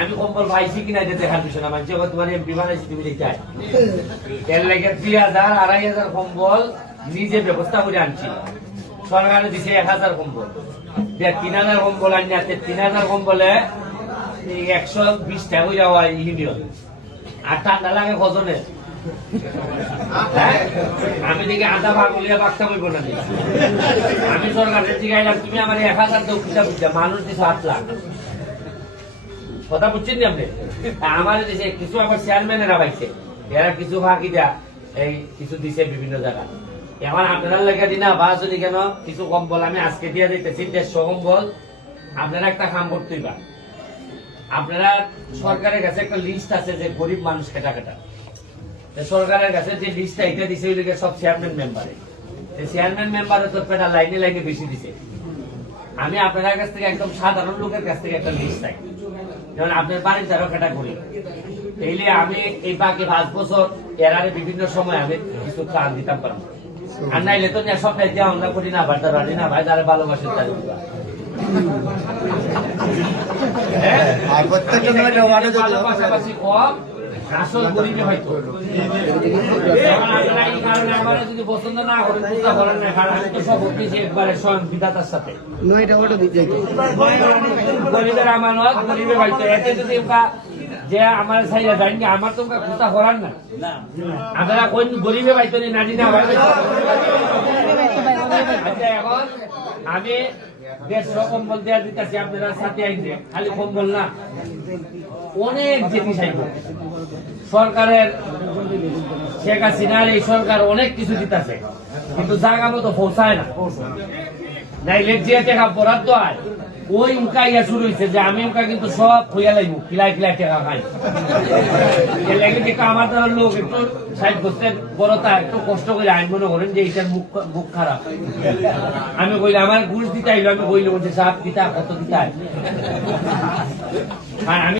আমি কম্বল পাইছি কিনা এটা দেখার বিষয় না মানুষ তোমার এমপি বানাইছি, তুমি দেখাই এর লাগে দুই হাজার, আড়াই হাজার কম্বল নিজে ব্যবস্থা করে আনছি। সরকারে দিছে এক হাজার কম্বল। তিন হাজার কম্বল আনি আছে, তিন হাজার কম্বলে একশো বিশ টাকা যাওয়া ইউনিয়ন। আর ঠান্ডা লাগে কজনে হ্যাঁ? আমি দেখি আধা ভাগ হলিয়া বাক্তা বইব না আমি সরকারের জিগাইলাম তুমি আমার এক হাজার খুঁজা মানুষ দিছো আট লাখ। কথা বুঝছেন নি আপনি? আমার দেশে কিছু আমার চেয়ারম্যানেরা পাইছে। এরা কিছু ফাঁকি দেয়া, এই কিছু দিছে বিভিন্ন জায়গা এখন আপনারা লেখা দিনা, বা যদি কেন কিছু কম্বল আমি আজকে দিয়ে দিতেছি, দেড়শো কম্বল, আপনারা একটা কাম করতেই পারেন আপনারা সরকারের কাছে একটা লিস্ট আছে যে গরিব মানুষ কেটা কেটা। সরকারের কাছে যে লিস্টটা এটা দিছে ওইদিকে সব চেয়ারম্যান মেম্বারে চেয়ারম্যান মেম্বারে তো পেটা লাইনে লাইনে বেশি দিছে। আমি আপনার কাছ থেকে একদম সাধারণ লোকের কাছ থেকে একটা লিস্ট চাই। যেমন আপনার বাড়ির যারও ক্যাটাগরি তাইলে আমি এই বাকি পাঁচ বছর এরারে বিভিন্ন সময় আমি কিছু ত্রাণ দিতাম পারব। আর নাইলে তো সব দায়িত্ব আমরা করি না ভাই তারা না ভাই যারা ভালোবাসে তারা হ্যাঁ? ওয়ার্ডে যদি পাশাপাশি কম আসল গরিবে হয়তো এখন আপনারা এই কারণে আমার যদি পছন্দ না করেন বুঝতে পারেন না কারণ আমি তো সব উঠেছি একবারে স্বয়ং বিধাতার সাথে। নয়টা ওয়ার্ডে দিতে গরিবের আমানত গরিবের হয়তো এতে যদি ওকা যে আমার সাইয়া জানি আমার তো কোথা করার না। আপনারা কোন গরিবে পাইতো নারী নানি না আমি দেড়শো কম্বল দেওয়া দিতেছি, আপনারা সাথে আইনে খালি কম্বল না। অনেক জিনিস আইব। সরকারের শেখ হাসিনার এই সরকার অনেক কিছু দিতেছে, কিন্তু জায়গা মতো পৌঁছায় না। নাইলে যে টাকা বরাদ্দ হয় ওই উকা ইয়া শুরু হয়েছে যে আমি উকা কিন্তু সব খুঁয়া লাগবো খিলাই খিলাই টেকা খাই। লাগে যে আমার দ্বারা লোক একটু সাইড করতে বড়তা একটু কষ্ট করে আইন মনে করেন যে এটার মুখ মুখ খারাপ। আমি কইলে, আমার ঘুষ দিতে আইলো, আমি কইলে বলছে সাপ দিতা, কত দিতা? আমি